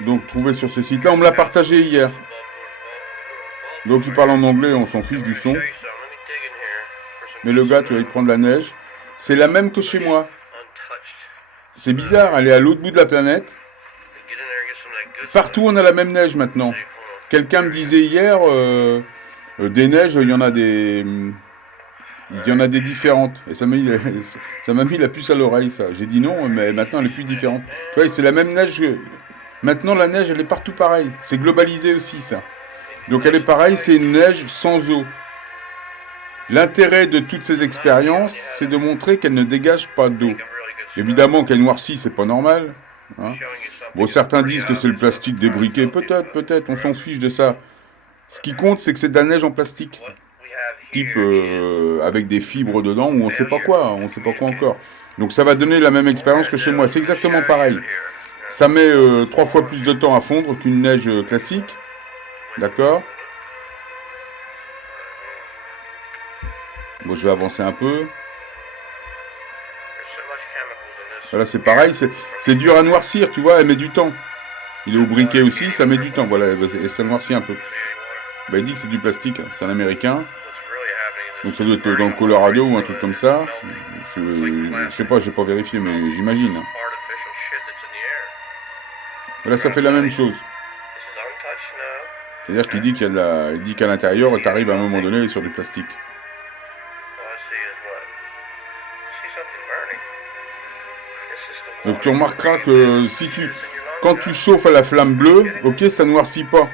Donc, trouvé sur ce site-là. On me l'a partagé hier. Donc, il parle en anglais, on s'en fiche du son. Mais le gars, tu vois, il prend de la neige. C'est la même que chez moi. C'est bizarre, elle est à l'autre bout de la planète. Partout, on a la même neige maintenant. Quelqu'un me disait hier, des neiges, il y en a des différentes. Et ça m'a mis la puce à l'oreille, ça. J'ai dit non, mais maintenant, elle est plus différente. Tu vois, c'est la même neige. Maintenant, la neige, elle est partout pareille. C'est globalisé aussi, ça. Donc, elle est pareille, c'est une neige sans eau. L'intérêt de toutes ces expériences, c'est de montrer qu'elle ne dégage pas d'eau. Évidemment qu'elle noircit, c'est pas normal. Hein. Bon, certains disent que c'est le plastique débriqué. Peut-être, on s'en fiche de ça. Ce qui compte, c'est que c'est de la neige en plastique. Type avec des fibres dedans, ou on sait pas quoi encore. Donc ça va donner la même expérience que chez moi. C'est exactement pareil. Ça met 3 fois plus de temps à fondre qu'une neige classique. D'accord ? Bon, je vais avancer un peu. Voilà, c'est pareil, c'est dur à noircir, tu vois, elle met du temps. Il est au briquet aussi, ça met du temps, voilà, et ça noircit un peu. Bah, il dit que c'est du plastique, hein, c'est un américain. Donc ça doit être dans le Colorado ou un truc comme ça. Je sais pas, j'ai pas vérifié, mais j'imagine. Voilà, ça fait la même chose. C'est-à-dire qu'il dit il dit qu'à l'intérieur, tu arrives à un moment donné sur du plastique. Donc tu remarqueras que quand tu chauffes à la flamme bleue, ok, ça noircit pas.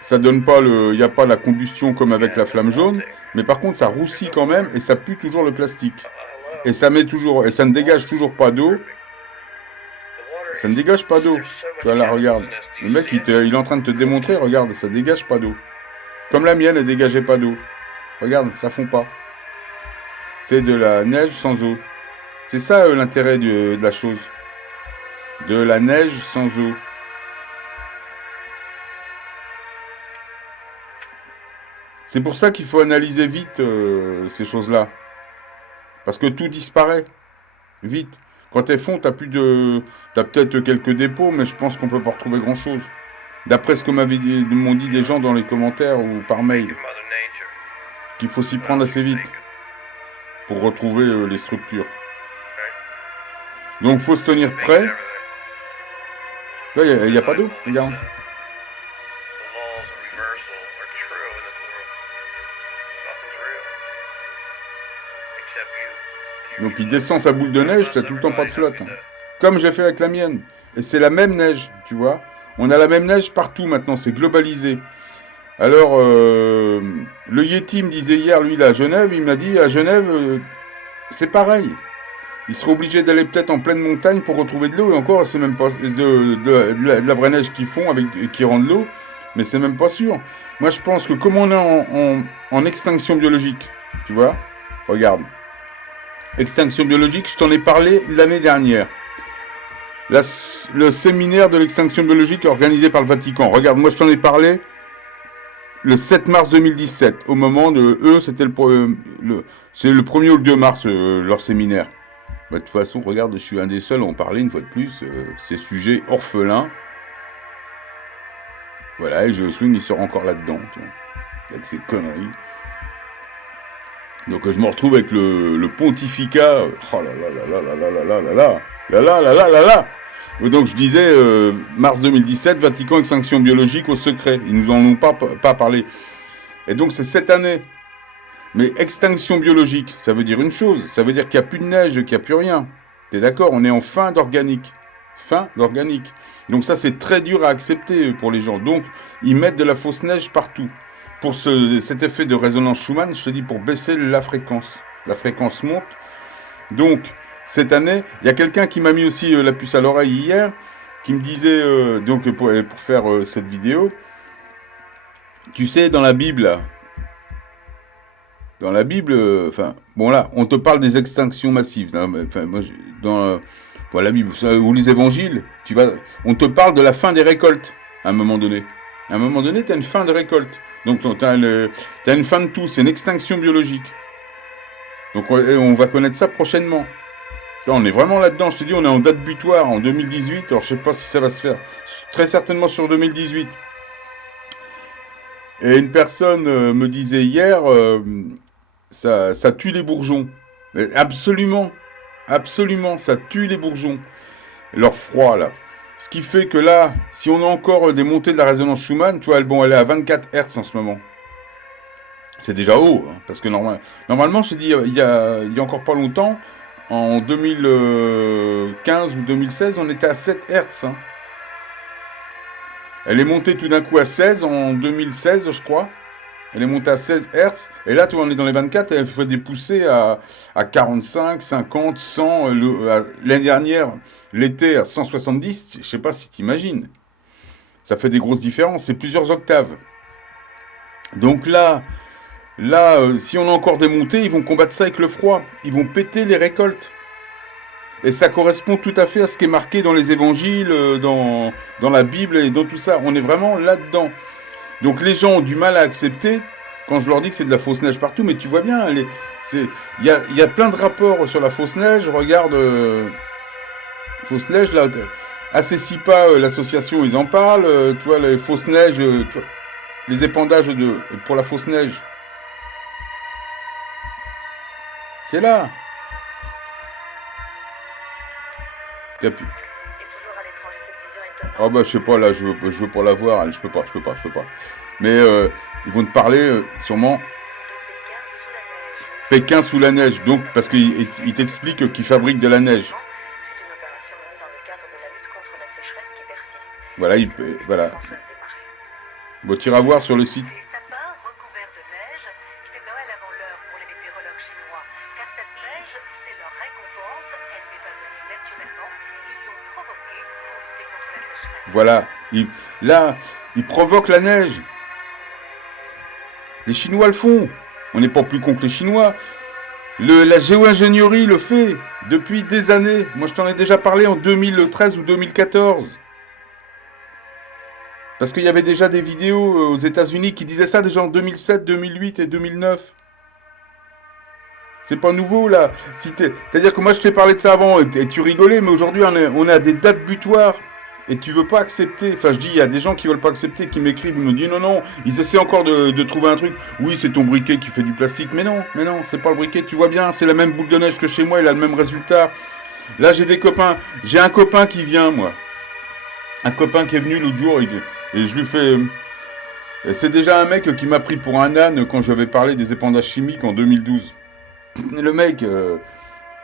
Ça donne pas il n'y a pas la combustion comme avec la flamme jaune, mais par contre ça roussit quand même et ça pue toujours le plastique. Et ça ne dégage toujours pas d'eau. Ça ne dégage pas d'eau. Tu vois là, regarde. Le mec il est en train de te démontrer, regarde, ça dégage pas d'eau. Comme la mienne, elle dégageait pas d'eau. Regarde, ça fond pas. C'est de la neige sans eau. C'est ça l'intérêt de la chose. De la neige sans eau. C'est pour ça qu'il faut analyser vite ces choses-là. Parce que tout disparaît vite. Quand elles font, t'as peut-être quelques dépôts, mais je pense qu'on peut pas retrouver grand-chose. D'après ce que m'ont dit des gens dans les commentaires ou par mail. Qu'il faut s'y prendre assez vite pour retrouver les structures. Donc faut se tenir prêt. Là, il n'y a pas d'eau, regarde. Donc il descend sa boule de neige, t'as tout le temps pas de flotte. Comme j'ai fait avec la mienne. Et c'est la même neige, tu vois. On a la même neige partout maintenant, c'est globalisé. Alors, le Yeti me disait hier, lui, à Genève, il m'a dit, à Genève, c'est pareil. Il serait obligé d'aller peut-être en pleine montagne pour retrouver de l'eau. Et encore, c'est même pas de la vraie neige qu'ils font, qui rend de l'eau. Mais c'est même pas sûr. Moi, je pense que comme on est en extinction biologique, tu vois, regarde. Extinction biologique, je t'en ai parlé l'année dernière. Le séminaire de l'extinction biologique organisé par le Vatican. Regarde, moi je t'en ai parlé le 7 mars 2017. Au moment de eux, c'était c'est le 1er ou le 2 mars, leur séminaire. Bah, de toute façon, regarde, je suis un des seuls à en parler une fois de plus. Ces sujets orphelins. Voilà, et Swing, il sort encore là-dedans. Avec ses conneries. Donc je me retrouve avec le pontificat. Oh là là là là là là là là là là là là là là là. Donc je disais mars 2017, Vatican extinction biologique au secret. Ils nous en ont pas parlé. Et donc c'est cette année. Mais extinction biologique, ça veut dire une chose. Ça veut dire qu'il n'y a plus de neige, qu'il n'y a plus rien. T'es d'accord? On est en fin d'organique. Fin d'organique. Donc ça c'est très dur à accepter pour les gens. Donc ils mettent de la fausse neige partout. Pour cet effet de résonance Schumann, je te dis pour baisser la fréquence. La fréquence monte. Donc, cette année, il y a quelqu'un qui m'a mis aussi la puce à l'oreille hier, qui me disait, donc pour faire cette vidéo, tu sais, dans la Bible, enfin, bon là, on te parle des extinctions massives. Enfin, moi, dans la Bible, ou les évangiles, on te parle de la fin des récoltes, à un moment donné. À un moment donné, tu as une fin de récolte. Donc, tu as une fin de tout. C'est une extinction biologique. Donc, on va connaître ça prochainement. Là, on est vraiment là-dedans. Je te dis, on est en date butoir en 2018. Alors, je sais pas si ça va se faire. Très certainement sur 2018. Et une personne me disait hier, ça tue les bourgeons. Mais absolument, absolument, ça tue les bourgeons. Leur froid, là. Ce qui fait que là, si on a encore des montées de la résonance Schumann, tu vois, elles vont aller à 24 Hertz en ce moment. C'est déjà haut, hein, parce que normalement, je t'ai dit, il y a encore pas longtemps, en 2015 ou 2016, on était à 7 Hertz. Hein. Elle est montée tout d'un coup à 16 en 2016, je crois. Elle est montée à 16 Hertz. Et là, tu vois, on est dans les 24. Elle fait des poussées à 45, 50, 100. L'année dernière, l'été à 170. Je ne sais pas si tu imagines. Ça fait des grosses différences. C'est plusieurs octaves. Donc là, si on a encore des montées, ils vont combattre ça avec le froid. Ils vont péter les récoltes. Et ça correspond tout à fait à ce qui est marqué dans les évangiles, dans la Bible et dans tout ça. On est vraiment là-dedans. Donc les gens ont du mal à accepter quand je leur dis que c'est de la fausse neige partout. Mais tu vois bien, il y a plein de rapports sur la fausse neige. Regarde, fausse neige, là, ACCIPA, l'association, ils en parlent. Tu vois, les fausses neiges, les épandages pour la fausse neige. C'est là. Et toujours à l'étranger, cette vision étonnante. Ah bah je sais pas, là je veux pas la voir, je peux pas. Mais ils vont te parler sûrement De Pékin sous la neige. Pékin sous la neige, donc parce qu'ils t'expliquent qu'ils fabriquent de la neige. C'est une opération menée dans le cadre de la lutte contre la sécheresse qui persiste. Voilà, voilà. Sans cesse des marais. Bon, tu iras voir sur le site. Les sapins recouverts de neige, c'est Noël avant l'heure pour les météorologues chinois. Car cette neige, c'est leur récompense. Elle n'est pas venue naturellement. Ils l'ont provoquée pour lutter contre la sécheresse. Voilà, là, ils provoquent la neige. Les Chinois le font. On n'est pas plus con que les Chinois. La géo-ingénierie le fait depuis des années. Moi, je t'en ai déjà parlé en 2013 ou 2014. Parce qu'il y avait déjà des vidéos aux États-Unis qui disaient ça déjà en 2007, 2008 et 2009. C'est pas nouveau là. C'est-à-dire que moi je t'ai parlé de ça avant et tu rigolais, mais aujourd'hui on a des dates butoirs et tu veux pas accepter. Enfin, je dis, il y a des gens qui veulent pas accepter, qui m'écrivent, ils me disent non, ils essaient encore de trouver un truc. Oui, c'est ton briquet qui fait du plastique, mais non, c'est pas le briquet. Tu vois bien, c'est la même boule de neige que chez moi, il a le même résultat. Là, j'ai des copains. J'ai un copain qui vient, moi. Un copain qui est venu l'autre jour et je lui fais. C'est déjà un mec qui m'a pris pour un âne quand je lui avais parlé des épandages chimiques en 2012. Le mec,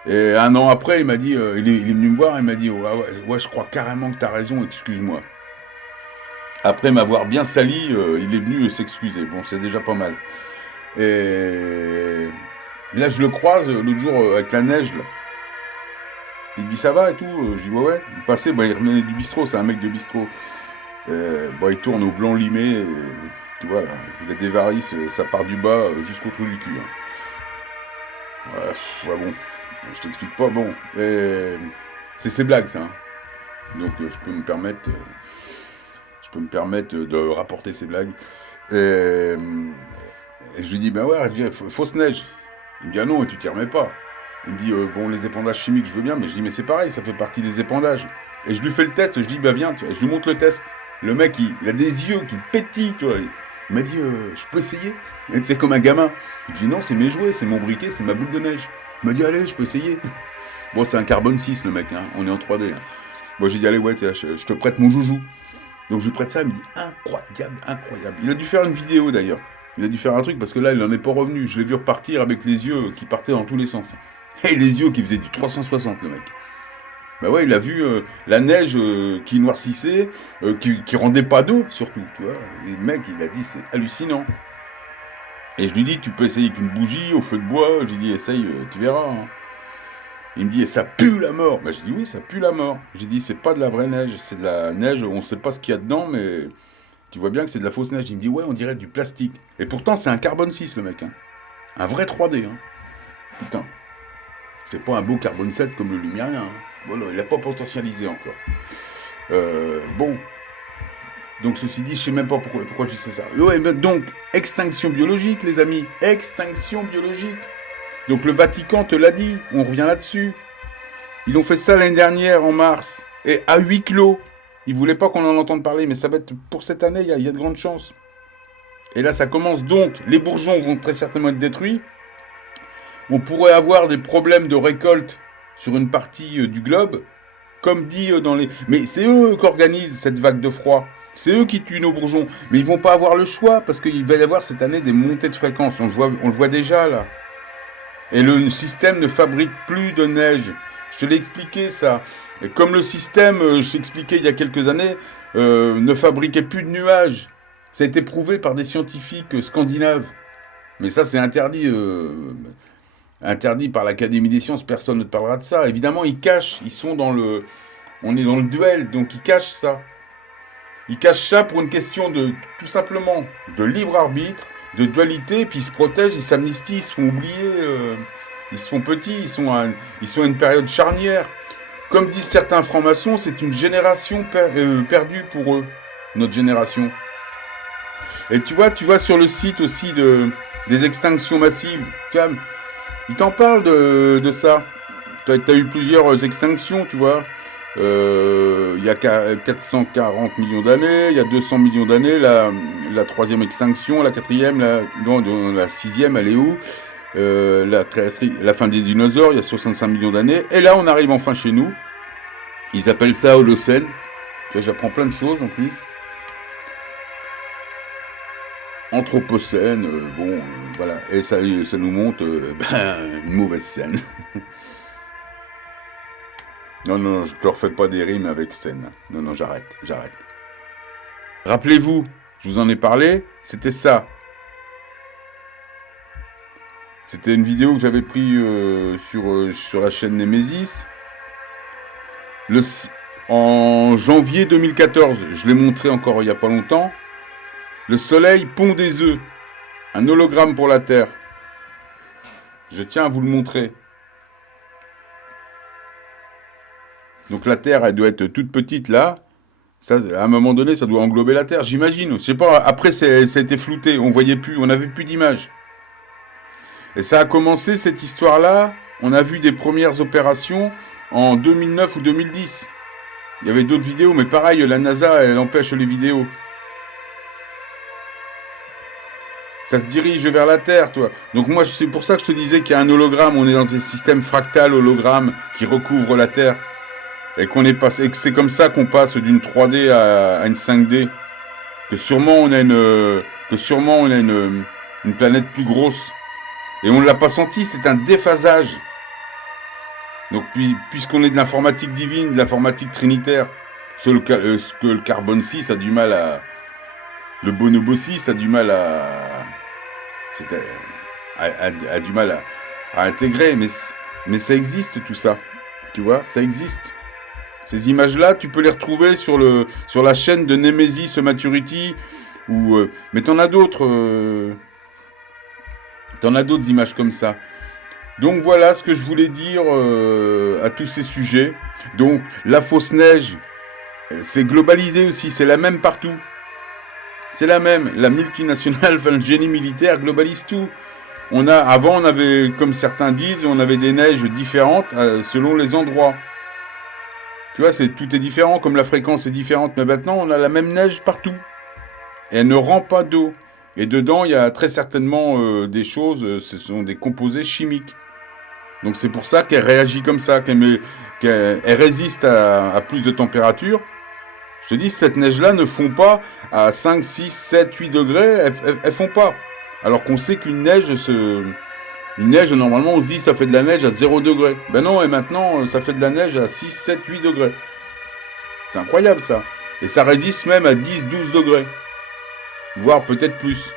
et un an après, il m'a dit, il est venu me voir, il m'a dit, ouais, je crois carrément que t'as raison, excuse-moi. Après m'avoir bien sali, il est venu s'excuser. Bon, c'est déjà pas mal. Et là, je le croise l'autre jour avec la neige, là. Il me dit, ça va et tout. Je dis, ouais. Il passait, il revenait du bistrot, c'est un mec de bistrot. Il tourne au blanc limé, tu vois, là, il a des varices, ça part du bas jusqu'au trou du cul. Hein. Ouais, bon, je t'explique pas, bon. C'est ses blagues, ça. Hein. Donc, je peux me permettre de rapporter ses blagues. Et je lui dis, ben ouais, fausse neige. Il me dit, ah non, tu t'y remets pas. Il me dit, bon, les épandages chimiques, je veux bien, mais je dis, mais c'est pareil, ça fait partie des épandages. Et je lui fais le test, je dis, bah viens, tu vois, je lui montre le test. Le mec, il a des yeux qui pétillent, tu vois. Il m'a dit, je peux essayer? Et tu sais, comme un gamin. Je lui dis, non, c'est mes jouets, c'est mon briquet, c'est ma boule de neige. Il m'a dit, allez, je peux essayer. Bon, c'est un carbone 6, le mec, hein. On est en 3D. Hein. Bon, j'ai dit, allez, ouais, je te prête mon joujou. Donc, je lui prête ça, il me dit, incroyable. Il a dû faire une vidéo, d'ailleurs. Il a dû faire un truc, parce que là, il n'en est pas revenu. Je l'ai vu repartir avec les yeux qui partaient dans tous les sens. Et les yeux qui faisaient du 360, le mec. Bah ouais, il a vu la neige qui noircissait, qui rendait pas d'eau, surtout, tu vois. Et le mec, il a dit, c'est hallucinant. Et je lui dis, tu peux essayer avec une bougie, au feu de bois. Je lui dis, essaye, tu verras. Hein. Il me dit, et ça pue la mort. Bah, je dis, oui, ça pue la mort. J'ai dit, c'est pas de la vraie neige, c'est de la neige, on sait pas ce qu'il y a dedans, mais tu vois bien que c'est de la fausse neige. Il me dit, ouais, on dirait du plastique. Et pourtant, c'est un carbone 6, le mec. Hein. Un vrai 3D. Hein. Putain. C'est pas un beau carbone 7 comme le Lumérien. Hein. Voilà, il n'a pas potentialisé encore. Bon. Donc, ceci dit, je sais même pas pourquoi je dis ça. Ouais, donc, extinction biologique, les amis. Extinction biologique. Donc, le Vatican te l'a dit. On revient là-dessus. Ils ont fait ça l'année dernière, en mars, et à huis clos. Ils voulaient pas qu'on en entende parler, mais ça va être pour cette année, il y a de grandes chances. Et là, ça commence donc. Les bourgeons vont très certainement être détruits. On pourrait avoir des problèmes de récolte sur une partie du globe, comme dit dans les... Mais c'est eux qui organisent cette vague de froid. C'est eux qui tuent nos bourgeons. Mais ils vont pas avoir le choix, parce qu'il va y avoir cette année des montées de fréquences. On le voit déjà, là. Et le système ne fabrique plus de neige. Je te l'ai expliqué, ça. Et comme le système, je t'ai expliqué il y a quelques années, ne fabriquait plus de nuages. Ça a été prouvé par des scientifiques scandinaves. Mais ça, c'est interdit. Interdit par l'Académie des sciences, personne ne te parlera de ça. Évidemment, ils cachent, ils sont dans le... On est dans le duel, donc ils cachent ça. Ils cachent ça pour une question de, tout simplement, de libre arbitre, de dualité, puis ils se protègent, ils s'amnistient, ils se font oublier, ils se font petits, ils sont à une période charnière. Comme disent certains francs-maçons, c'est une génération perdue pour eux, notre génération. Et tu vois sur le site aussi des extinctions massives, ils t'en parlent de ça. Tu as eu plusieurs extinctions, tu vois. Il y a 440 millions d'années, il y a 200 millions d'années, la troisième extinction, la quatrième, la sixième, elle est où la fin des dinosaures, il y a 65 millions d'années. Et là, on arrive enfin chez nous. Ils appellent ça Holocène. Tu vois, j'apprends plein de choses en plus. Anthropocène, voilà. Et ça nous montre une mauvaise scène. Non, je te refais pas des rimes avec scène. Non, j'arrête. Rappelez-vous, je vous en ai parlé, c'était ça. C'était une vidéo que j'avais prise sur la chaîne Nemesis. En janvier 2014, je l'ai montré encore il n'y a pas longtemps. Le soleil pond des œufs. Un hologramme pour la Terre. Je tiens à vous le montrer. Donc la Terre, elle doit être toute petite là. Ça, à un moment donné, ça doit englober la Terre, j'imagine. Je sais pas, après, ça a été flouté. On voyait plus, on n'avait plus d'images. Et ça a commencé, cette histoire-là. On a vu des premières opérations en 2009 ou 2010. Il y avait d'autres vidéos, mais pareil, la NASA, elle empêche les vidéos. Ça se dirige vers la Terre, toi. Donc moi, c'est pour ça que je te disais qu'il y a un hologramme. On est dans des systèmes fractales hologrammes qui recouvrent la Terre. Et que c'est comme ça qu'on passe d'une 3D à une 5D. Que sûrement on a une planète plus grosse. Et on ne l'a pas senti, c'est un déphasage. Donc puisqu'on est de l'informatique divine, de l'informatique trinitaire, ce que le carbone 6 a du mal à... Le bonobo 6 a du mal à intégrer, mais ça existe tout ça. Tu vois, ça existe. Ces images-là, tu peux les retrouver sur la chaîne de Nemesis Maturity, mais t'en as d'autres. T'en as d'autres images comme ça. Donc voilà ce que je voulais dire à tous ces sujets. Donc la fausse neige, c'est globalisé aussi, c'est la même partout. C'est la même. La multinationale, enfin, le génie militaire globalise tout. Avant, on avait, comme certains disent, on avait des neiges différentes selon les endroits. Tu vois, tout est différent, comme la fréquence est différente. Mais maintenant, on a la même neige partout. Et elle ne rend pas d'eau. Et dedans, il y a très certainement des choses, ce sont des composés chimiques. Donc c'est pour ça qu'elle réagit comme ça, qu'elle résiste à plus de température. Je te dis, cette neige-là ne fond pas à 5, 6, 7, 8 degrés, elles font pas. Alors qu'on sait qu'une neige, normalement, on se dit, ça fait de la neige à 0 degré. Ben non, et maintenant, ça fait de la neige à 6, 7, 8 degrés. C'est incroyable, ça. Et ça résiste même à 10, 12 degrés. Voire peut-être plus.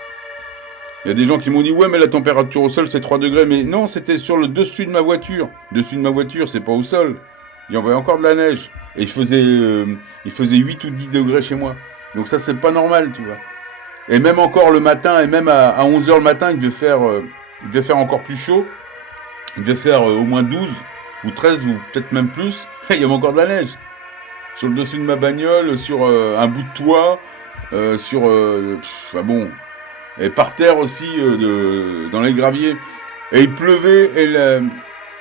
Il y a des gens qui m'ont dit, ouais, mais la température au sol, c'est 3 degrés. Mais non, c'était sur le dessus de ma voiture. Dessus de ma voiture, c'est pas au sol. Il y avait encore de la neige. Et il faisait 8 ou 10 degrés chez moi. Donc ça, c'est pas normal, tu vois. Et même encore le matin, et même à 11h le matin, il devait faire encore plus chaud. Il devait faire au moins 12 ou 13 ou peut-être même plus. Il y avait encore de la neige. Sur le dessus de ma bagnole, sur un bout de toit, bon. Et par terre aussi, dans les graviers. Et il pleuvait,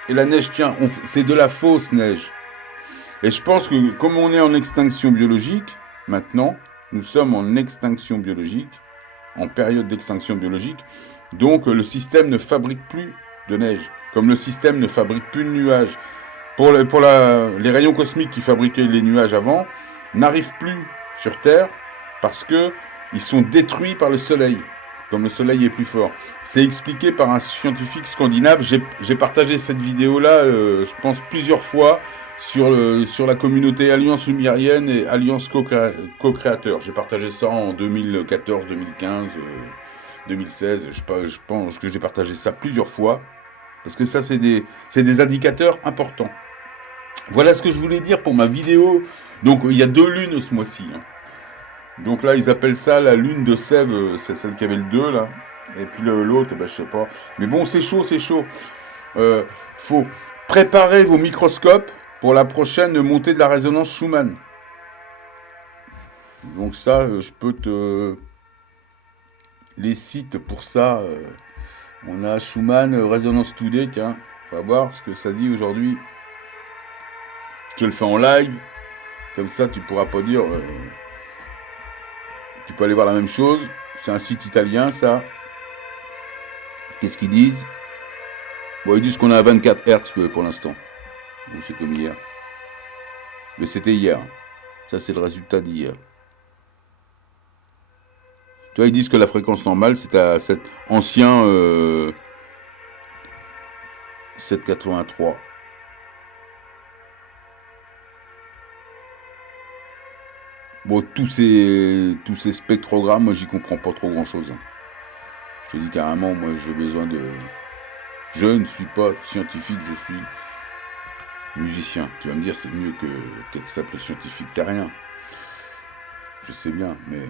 et la neige tient. C'est de la fausse neige. Et je pense que comme on est en extinction biologique, maintenant, nous sommes en extinction biologique, en période d'extinction biologique, donc le système ne fabrique plus de neige, comme le système ne fabrique plus de nuages. Les rayons cosmiques qui fabriquaient les nuages avant n'arrivent plus sur Terre parce que ils sont détruits par le Soleil, comme le Soleil est plus fort. C'est expliqué par un scientifique scandinave. J'ai partagé cette vidéo-là, je pense, plusieurs fois sur la communauté Alliance Lumirienne et Alliance Co-Créateurs. J'ai partagé ça en 2014, 2015, 2016. Je pense que j'ai partagé ça plusieurs fois parce que ça, c'est des indicateurs importants. Voilà ce que je voulais dire pour ma vidéo. Donc, il y a 2 lunes ce mois-ci. Hein. Donc là, ils appellent ça la lune de Sèvres. C'est celle qui avait le 2, là. Et puis l'autre, ben, je sais pas. Mais bon, c'est chaud, c'est chaud. Faut préparer vos microscopes pour la prochaine montée de la résonance Schumann. Donc ça, je peux te... Les sites pour ça, on a Schumann, Résonance Today, tiens. On va voir ce que ça dit aujourd'hui. Je te le fais en live, comme ça tu pourras pas dire. Tu peux aller voir la même chose. C'est un site italien, ça. Qu'est-ce qu'ils disent? Bon, ils disent qu'on est à 24 Hz pour l'instant. Donc c'est comme hier. Mais c'était hier. Ça, c'est le résultat d'hier. Tu vois, ils disent que la fréquence normale, c'est à cet ancien 783. Bon, tous ces spectrogrammes, moi, j'y comprends pas trop grand-chose. Hein. Je te dis carrément, moi, j'ai besoin de... Je ne suis pas scientifique, je suis musicien. Tu vas me dire, c'est mieux qu'être simple scientifique, t'as rien. Je sais bien, mais...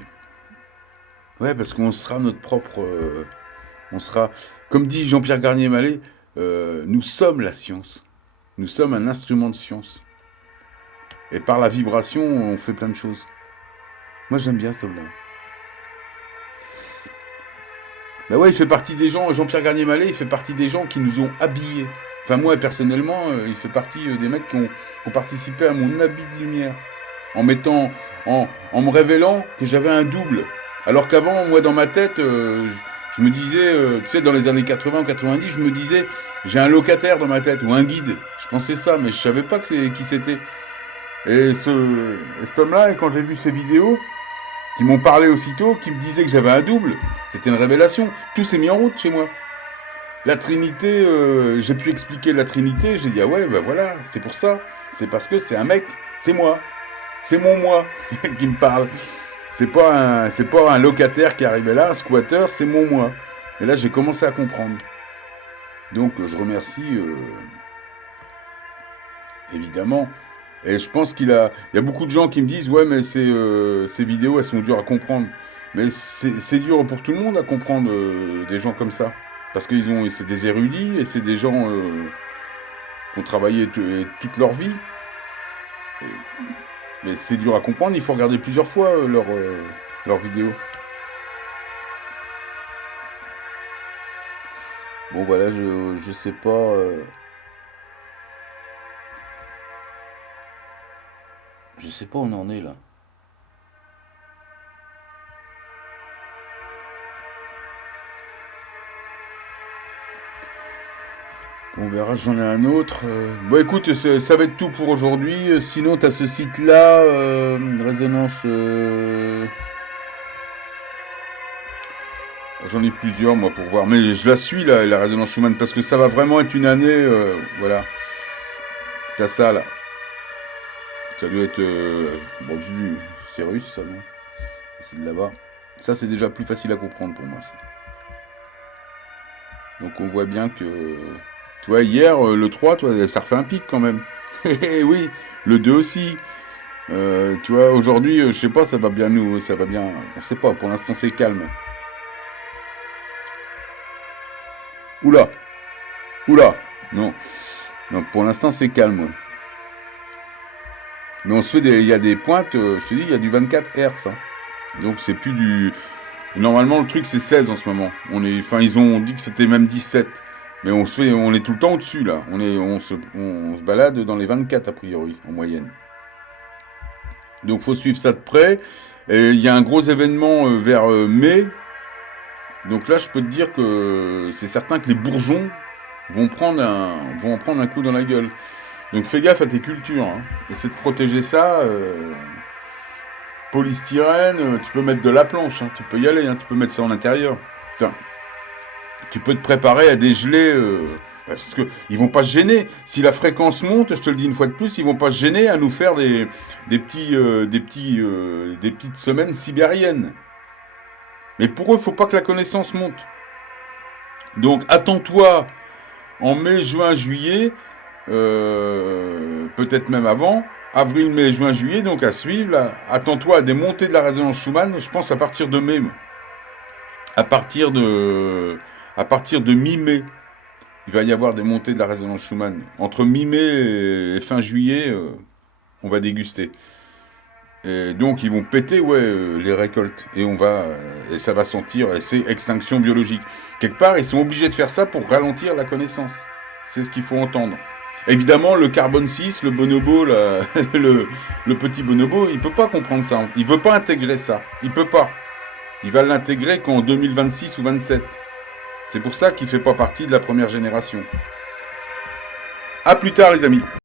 Ouais, parce qu'on sera notre propre... on sera... Comme dit Jean-Pierre Garnier-Mallet, nous sommes la science. Nous sommes un instrument de science. Et par la vibration, on fait plein de choses. Moi, j'aime bien cet homme-là. Ben ouais, il fait partie des gens, Jean-Pierre Garnier-Mallet, il fait partie des gens qui nous ont habillés. Enfin, moi, personnellement, il fait partie des mecs qui ont participé à mon habit de lumière. En me révélant que j'avais un double. Alors qu'avant, moi, dans ma tête, je me disais, tu sais, dans les années 80 ou 90, je me disais, j'ai un locataire dans ma tête, ou un guide. Je pensais ça, mais je savais pas qui c'était. Et cet homme-là, quand j'ai vu ces vidéos, qui m'ont parlé aussitôt, qui me disaient que j'avais un double, c'était une révélation. Tout s'est mis en route chez moi. La Trinité, j'ai pu expliquer la Trinité, j'ai dit, ah ouais, ben voilà, c'est pour ça. C'est parce que c'est un mec, c'est moi. C'est mon moi qui me parle. C'est pas un locataire qui arrivait là, un squatter, c'est mon moi. Et là, j'ai commencé à comprendre. Donc, je remercie, évidemment. Et je pense il y a beaucoup de gens qui me disent, ouais, mais ces vidéos, elles sont dures à comprendre. Mais c'est dur pour tout le monde à comprendre des gens comme ça. Parce que c'est des érudits et c'est des gens qui ont travaillé toute leur vie. Mais c'est dur à comprendre, il faut regarder plusieurs fois leurs vidéos. Bon, voilà, je sais pas... Je sais pas où on en est là. On verra, j'en ai un autre. Bon, écoute, ça va être tout pour aujourd'hui. Sinon, tu as ce site-là, Résonance... J'en ai plusieurs, moi, pour voir. Mais je la suis, là, la Résonance Schumann, parce que ça va vraiment être une année... voilà. T'as ça, là. Ça doit être... bon, c'est russe, ça, non? C'est de là-bas. Ça, c'est déjà plus facile à comprendre pour moi, ça. Donc, on voit bien que... Tu vois, hier, le 3, toi, ça refait un pic, quand même. Oui, le 2 aussi. Tu vois, aujourd'hui, je sais pas, ça va bien nous... Ça va bien... On sait pas, pour l'instant, c'est calme. Oula. Non. Non, pour l'instant, c'est calme, ouais. Mais on se fait il y a des pointes, je te dis, il y a du 24 Hz. Hein. Donc c'est plus du... Normalement, le truc, c'est 16 en ce moment. Ils ont dit que c'était même 17. Mais on est tout le temps au-dessus, là. On se balade dans les 24, a priori, en moyenne. Donc, faut suivre ça de près. Et il y a un gros événement vers mai. Donc là, je peux te dire que c'est certain que les bourgeons vont en prendre un coup dans la gueule. Donc, fais gaffe à tes cultures. Hein. Essaie de protéger ça. Polystyrène, tu peux mettre de la planche. Hein. Tu peux y aller. Hein. Tu peux mettre ça en intérieur. Tiens. Tu peux te préparer à des gelées, parce qu'ils vont pas se gêner. Si la fréquence monte, je te le dis une fois de plus, ils vont pas se gêner à nous faire des petites semaines sibériennes. Mais pour eux, il faut pas que la connaissance monte. Donc attends-toi en mai, juin, juillet, peut-être même avant, avril, mai, juin, juillet, donc à suivre. Là, attends-toi à des montées de la résonance Schumann, je pense à partir de mai. À partir de mi-mai, il va y avoir des montées de la résonance Schumann. Entre mi-mai et fin juillet, on va déguster. Et donc, ils vont péter les récoltes. Et ça va sentir, et c'est extinction biologique. Quelque part, ils sont obligés de faire ça pour ralentir la connaissance. C'est ce qu'il faut entendre. Évidemment, le carbone 6, le bonobo, le petit bonobo, il ne peut pas comprendre ça. Il ne veut pas intégrer ça. Il ne peut pas. Il va l'intégrer qu'en 2026 ou 2027. C'est pour ça qu'il ne fait pas partie de la première génération. A plus tard les amis.